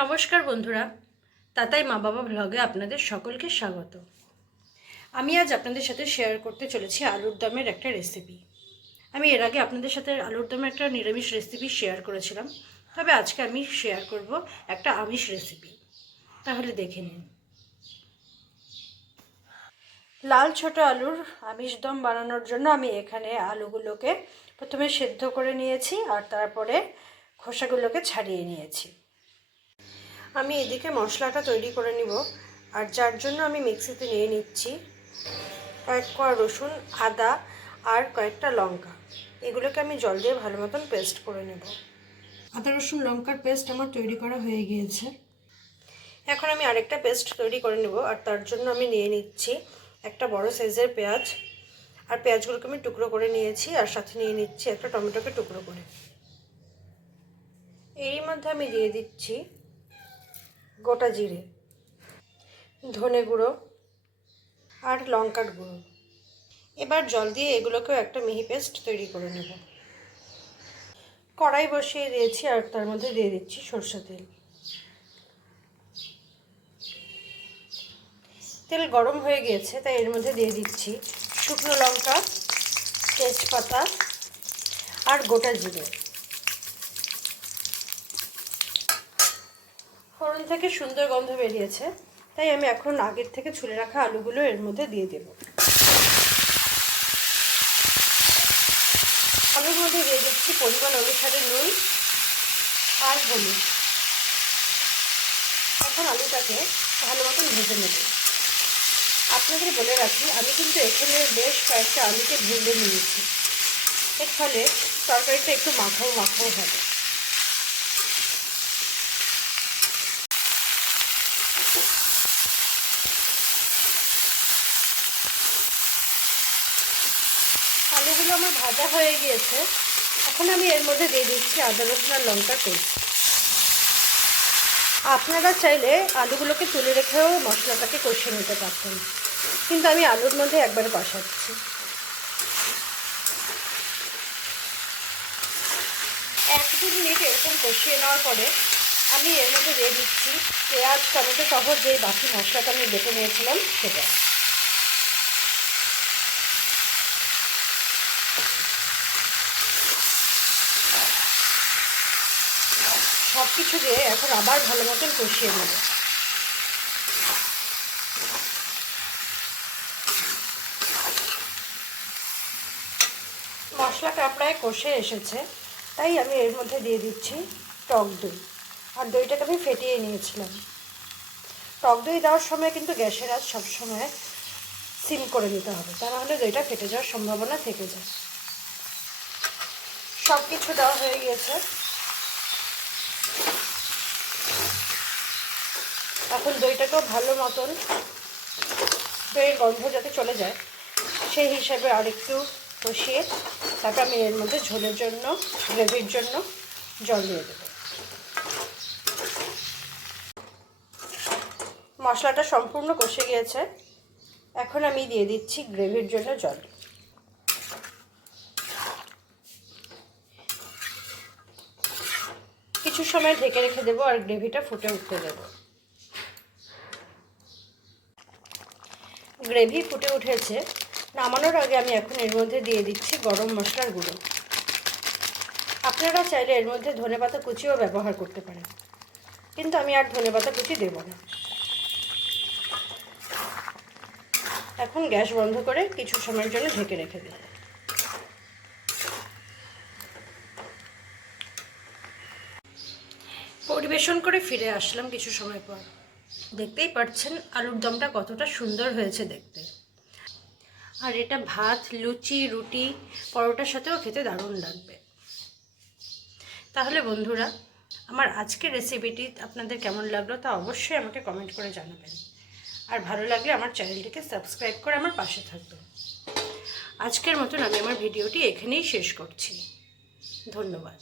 নমস্কার বন্ধুরা, তাতাই মা বাবা ব্লগে আপনাদের সকলকে স্বাগত। আমি আজ আপনাদের সাথে শেয়ার করতে চলেছি আলুর দমের একটা রেসিপি। আমি এর আগে আপনাদের সাথে আলুর দমের একটা নিরামিষ রেসিপি শেয়ার করেছিলাম, তবে আজকে আমি শেয়ার করব একটা আমিষ রেসিপি। তাহলে দেখে নিন। লাল ছোট আলুর আমিষ দম বানানোর জন্য আমি এখানে আলুগুলোকে প্রথমে সেদ্ধ করে নিয়েছি আর তারপরে খোসাগুলোকে ছাড়িয়ে নিয়েছি। আমি এদিকে মশলাটা তৈরি করে নিব, আর যার জন্য আমি মিক্সিতে নিয়ে নিচ্ছি কয়েক কোয়া রসুন, আদা আর কয়েকটা লঙ্কা। এগুলোকে আমি জল দিয়ে ভালো মতন পেস্ট করে নেব। আদা রসুন লঙ্কার পেস্ট আমার তৈরি করা হয়ে গিয়েছে। এখন আমি আরেকটা পেস্ট তৈরি করে নেব, আর তার জন্য আমি নিয়ে নিচ্ছি একটা বড় সাইজের পেঁয়াজ। আর পেঁয়াজগুলোকে আমি টুকরো করে নিয়েছি, আর সাথে নিয়ে নিচ্ছি একটা টমেটোকে টুকরো করে। এরই মধ্যে আমি দিয়ে দিচ্ছি গোটা জিরে, ধনে গুঁড়ো আর লঙ্কার গুঁড়ো। এবার জল দিয়ে এগুলোকেও একটা মিহি পেস্ট তৈরি করে নেব। কড়াই বসিয়ে দিয়েছি আর তার মধ্যে দিয়ে দিচ্ছি সরষের তেল। তেল গরম হয়ে গিয়েছে, তাই এর মধ্যে দিয়ে দিচ্ছি শুকনো লঙ্কা, তেজপাতা আর গোটা জিরে। ফোড়ন থেকে সুন্দর গন্ধ বেরিয়েছে, তাই আমি এখন আগের থেকে ছুলে রাখা আলুগুলো এর মধ্যে দিয়ে দেব। আলুর মধ্যে দিয়ে দিচ্ছি পরিমাণ অনুসারে নুন আর হলুদ। এখন আলুটাকে ভালো মতন ভেজে নেব। আপনাদের বলে রাখি, আমি কিন্তু এখানে বেশ কয়েকটা আলুকে ভেজে নিয়েছি। এর ফলে তরকারিটা একটু মাখাও মাখাও হবে। আলুগুলো আমার ভাজা হয়ে গিয়েছে। এখন আমি এর মধ্যে দিয়ে দিচ্ছি আদা রসুন আর লঙ্কা পেস্ট। আপনারা চাইলে আলুগুলোকে তুলে রেখেও মশলাটাকে কষিয়ে নিতে পারতেন, কিন্তু আমি আলুর মধ্যে একবারে কষাচ্ছি। 1-2 মিনিট এরকম কষিয়ে নেওয়ার পরে আমি এর মধ্যে দিয়ে দিচ্ছি পেঁয়াজ, টমেটো সহ যে বাকি মশলাটা আমি বেটে নিয়েছিলাম সেটা। সব কিছু দিয়ে এখন আবার ভালো মতন কষিয়ে নেব। মশলাটা প্রায় কষে এসেছে, তাই আমি এর মধ্যে দিয়ে দিচ্ছি টক দই। আর দইটাকে আমি ফেটিয়ে নিয়েছিলাম। টক দই দেওয়ার সময় কিন্তু গ্যাসের আঁচ সবসময় সিম করে নিতে হবে, তা নাহলে দইটা ফেটে যাওয়ার সম্ভাবনা থেকে যায়। সব কিছু দেওয়া হয়ে গিয়েছে। এখন দইটাকেও ভালো মতন, দইয়ের গন্ধ যাতে চলে যায় সেই হিসাবে আরেকটু কষিয়ে তারপর আমি এর মধ্যে ঝোলের জন্য, গ্রেভির জন্য জল দিয়ে দেব। মশলাটা সম্পূর্ণ কষে গিয়েছে। এখন আমি দিয়ে দিচ্ছি গ্রেভির জন্য জল। কিছু সময় ঢেকে রেখে দেবো আর গ্রেভিটা ফুটে উঠতে দেব। গ্রেভি ফুটে উঠেছে। নামানোর আগে আমি এখন এর মধ্যে দিয়ে দিচ্ছি গরম মশলার গুঁড়ো। আপনারা চাইলে এর মধ্যে ধনেপাতা কুচিও ব্যবহার করতে পারেন, কিন্তু আমি আর ধনেপাতা কুচি দেব না। এখন গ্যাস বন্ধ করে কিছু সময়ের জন্য ঢেকে রেখে দেব। পরিবেশন করে ফিরে আসলাম কিছু সময় পর। দেখতেই পাচ্ছেন আলুর দমটা কতটা সুন্দর হয়েছে দেখতে। আর এটা ভাত, লুচি, রুটি, পরোটার সাথেও খেতে দারুণ লাগবে। তাহলে বন্ধুরা, আমার আজকের রেসিপিটি আপনাদের কেমন লাগলো তা অবশ্যই আমাকে কমেন্ট করে জানাবেন। আর ভালো লাগলে আমার চ্যানেলটিকে সাবস্ক্রাইব করে আমার পাশে থাকবেন। আজকের মতন আমি আমার ভিডিওটি এখানেই শেষ করছি। ধন্যবাদ।